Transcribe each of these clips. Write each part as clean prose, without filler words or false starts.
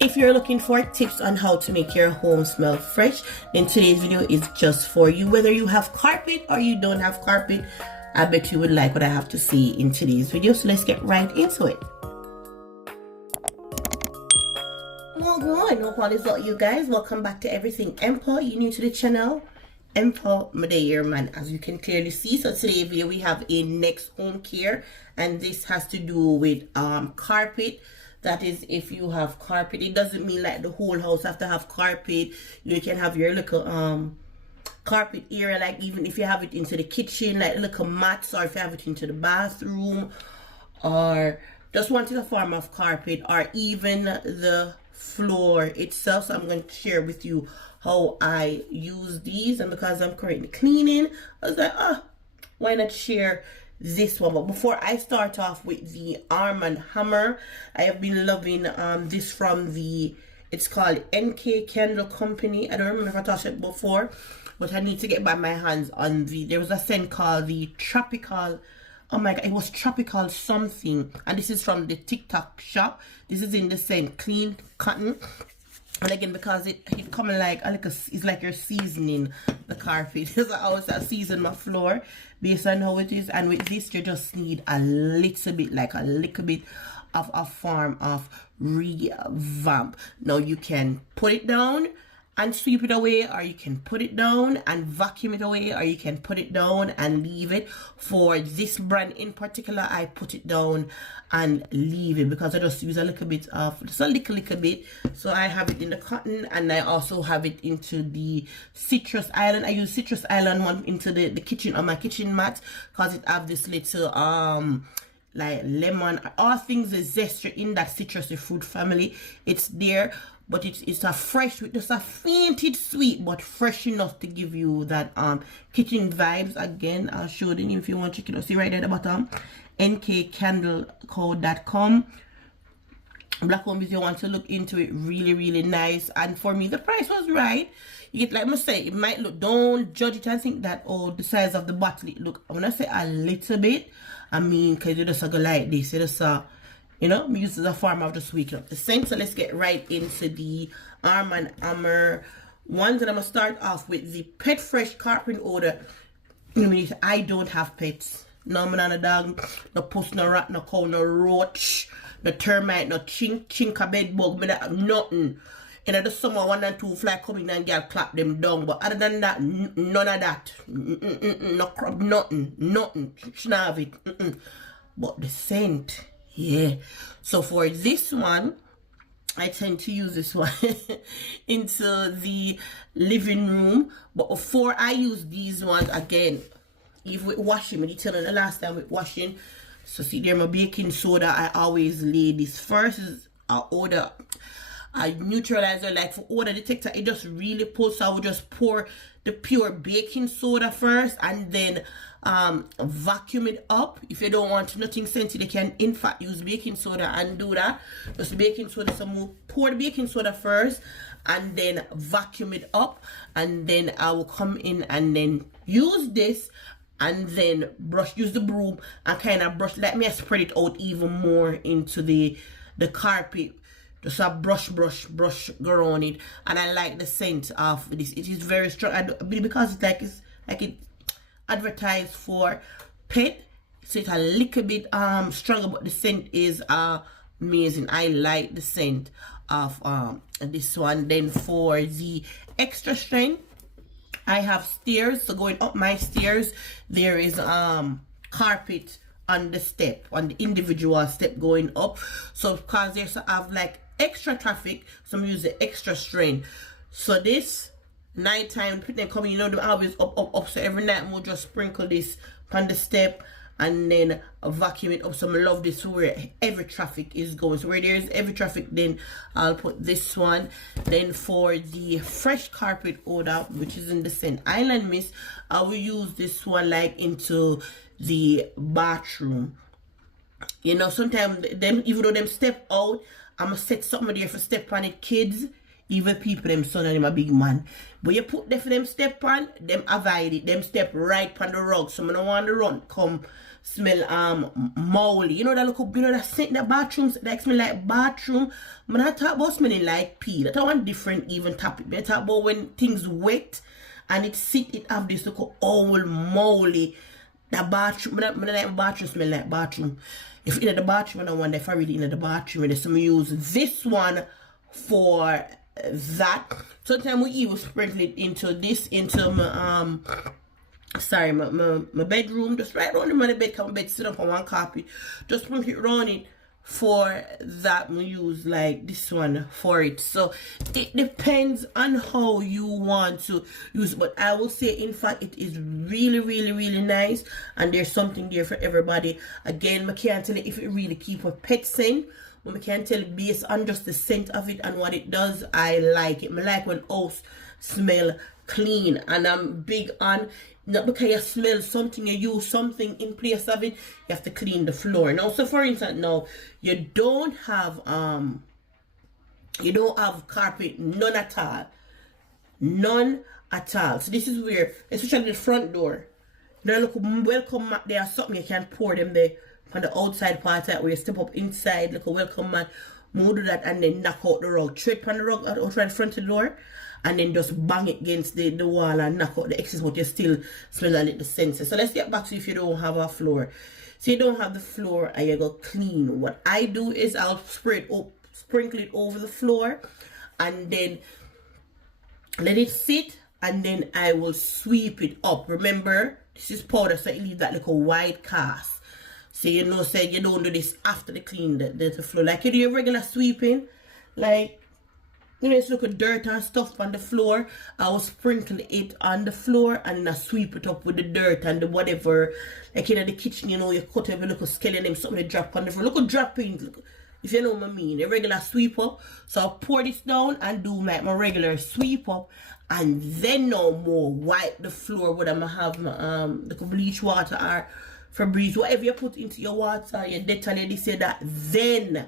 If you're looking for tips on how to make your home smell fresh, then today's video is just for you. Whether you have carpet or you don't have carpet, I bet you would like what I have to say in today's video. So let's get right into it. Well, I know what is up, you guys. Welcome back to Everything Empo. You new to the channel? Empo Medea man, as you can clearly see. So today's video we have a next home care, and this has to do with carpet. That is, if you have carpet, it doesn't mean like the whole house have to have carpet. You can have your little carpet area, like even if you have it into the kitchen, like little mats, or if you have it into the bathroom, or just wanted a form of carpet, or even the floor itself. So I'm going to share with you how I use these, and because I'm currently cleaning, I was like, why not share this one? But before I start off with the Arm & Hammer, I have been loving this from it's called NK Candle Company. I don't remember if I touched it before, but I need to get by my hands on there was a scent called the Tropical, oh my god, it was Tropical something, and this is from the TikTok shop. This is in the scent Clean Cotton. And again, because it coming like it's like you're seasoning the carpet. So I always season my floor based on how it is. And with this, you just need a little bit of a form of revamp. Now you can put it down and sweep it away, or you can put it down and vacuum it away, or you can put it down and leave it. For this brand in particular, I put it down and leave it because I just use a little bit of, just a little bit. So I have it in the cotton, and I also have it into the citrus island. I use citrus island one into the kitchen on my kitchen mat, because it have this little like lemon, all things the zester in that citrusy fruit family. It's there, but it's a fresh with just a fainted sweet, but fresh enough to give you that kitchen vibes. Again, I'll show you if you want to check it out. See right there at the bottom, nkcandlecode.com. Black home, if you want to look into it, really nice. And for me, the price was right. You get, like I must say, it might look, don't judge it and think that, oh, the size of the bottle it look. I'm gonna say a little bit, I mean, because you just go like this, you just you know, use as a form of just waking up the scent. So let's get right into the Arm & Hammer ones. And I'm gonna start off with the Pet Fresh Carpet Odor. I don't have pets. No man, no dog, no puss, no rat, no cow, no roach, no termite, no chink a bed bug, nothing. And I just summer 1 and 2 fly coming and girl clap them down. But other than that, none of that. No crab, nothing. Shouldn't have it. But the scent, yeah. So for this one, I tend to use this one into the living room. But before I use these ones, again, if with washing, I tell you the last time with washing. So see there, my baking soda, I always lay this first. Is a odor, a neutralizer, like for odor detector. It just really pulls. So I would just pour the pure baking soda first, and then vacuum it up. If you don't want nothing scented, you can in fact use baking soda and do that. Just baking soda, so pour the baking soda first and then vacuum it up, and then I will come in and then use this and then use the broom and kind of brush, let me spread it out even more into the carpet. Just a brush go on it. And I like the scent of this. It is very strong, because it's like it advertised for pet, so it's a little bit stronger, but the scent is amazing. I like the scent of this one. Then for the extra strength, I have stairs. So going up my stairs, there is carpet on the step, on the individual step going up. So because there's have like extra traffic, so I'm using extra strain. So this nighttime them coming, you know, they're always up. So every night we'll just sprinkle this on the step and then vacuum it up. So I love this where every traffic is going. So where there's every traffic, then I'll put this one. Then for the fresh carpet odor, which is in the scent Island Mist, I will use this one like into the bathroom. You know, sometimes them, even though them step out, I'm gonna set something there for step on it. Kids, even people, them son and them a big man. But you put them for them step on, them avoid it. Them step right on the rug. So I don't want to run come smell moldy. You know that look, you know that scent that bathrooms that smell like bathroom. I'm not talking about smelling like pee. That one different even topic. But talk about when things wet and it have this look old moldy. That bathroom, I like bathroom smell like bathroom. If in the bathroom, I wonder if I really in the bathroom. So I use this one for that. Sometimes we even sprinkle it into my my bedroom, just right on my bed, come bed, sit up on one carpet, just sprinkle it around it. For that we use like this one for it. So it depends on how you want to use, but I will say in fact it is really nice, and there's something there for everybody. Again, I can't tell you if it really keep a pet scent, but I can tell you based on just the scent of it and what it does. I like it. I like when house smell clean, and I'm big on not because you smell something, you use something in place of it, you have to clean the floor. Now, so for instance, now you don't have carpet, none at all. So this is where, especially the front door, now look, welcome mat there, something you can pour them there on the outside part where you step up inside, look a welcome mat, move do that, and then knock out the rug, tread on the rug outside the front of the door, and then just bang it against the wall and knock out the excess, but you still smell a little sensor. So let's get back to if you don't have a floor. So you don't have the floor and you go clean. What I do is I'll sprinkle it over the floor, and then let it sit, and then I will sweep it up. Remember, this is powder, so you leave that little white cast. So you know, say you don't do this after the clean the floor. Like you do your regular sweeping, like you know, it's look at dirt and stuff on the floor. I will sprinkle it on the floor and I sweep it up with the dirt and the whatever. Like in the kitchen, you know, you cut every little skeleton, something to drop on the floor. Look at dropping, look, if you know what I mean. A regular sweep up. So I'll pour this down and do like my regular sweep up. And then no more wipe the floor with them. I have my the bleach water or Febreze, whatever you put into your water, your Dettol, they say that, then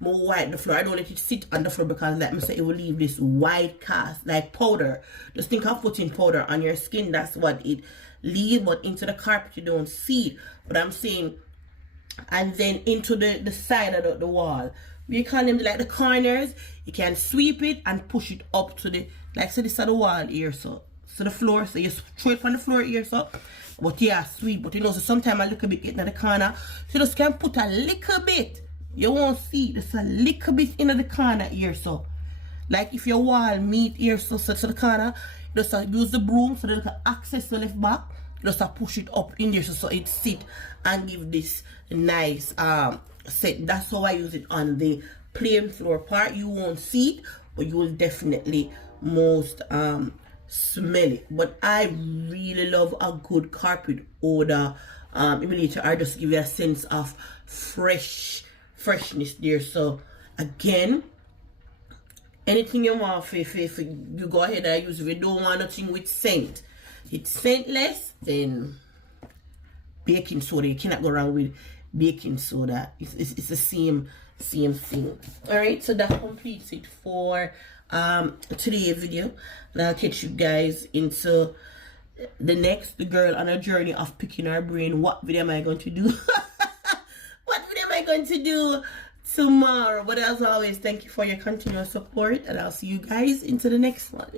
more wipe the floor. I don't let it sit on the floor because like I say, it will leave this white cast like powder. Just think of putting powder on your skin, that's what it leave, but into the carpet you don't see it. But I'm saying, and then into the side of the wall, you call them like the corners, you can sweep it and push it up to the, like so this is the wall here, so the floor, so you throw it on the floor here, so but yeah, sweep. But you know, so sometimes a little bit getting in the corner, so you just can put a little bit. You won't see just a little bit in the corner here, so like if your wall meet here, so to the corner, just use the broom so that you can access the left back, just push it up in there so it sit and give this nice set. That's how I use it on the plain floor part. You won't see it, but you will definitely most smell it. But I really love a good carpet odor eliminator. I just give you a sense of freshness there. So again, anything you want for you go ahead and use. If you don't want nothing with scent, it's scentless, then baking soda, you cannot go wrong with baking soda. It's the same thing. All right, so that completes it for today's video, and I'll catch you guys into the girl on a journey of picking her brain. What video am I going to do? What video am I going to do tomorrow? But as always, thank you for your continuous support, and I'll see you guys into the next one.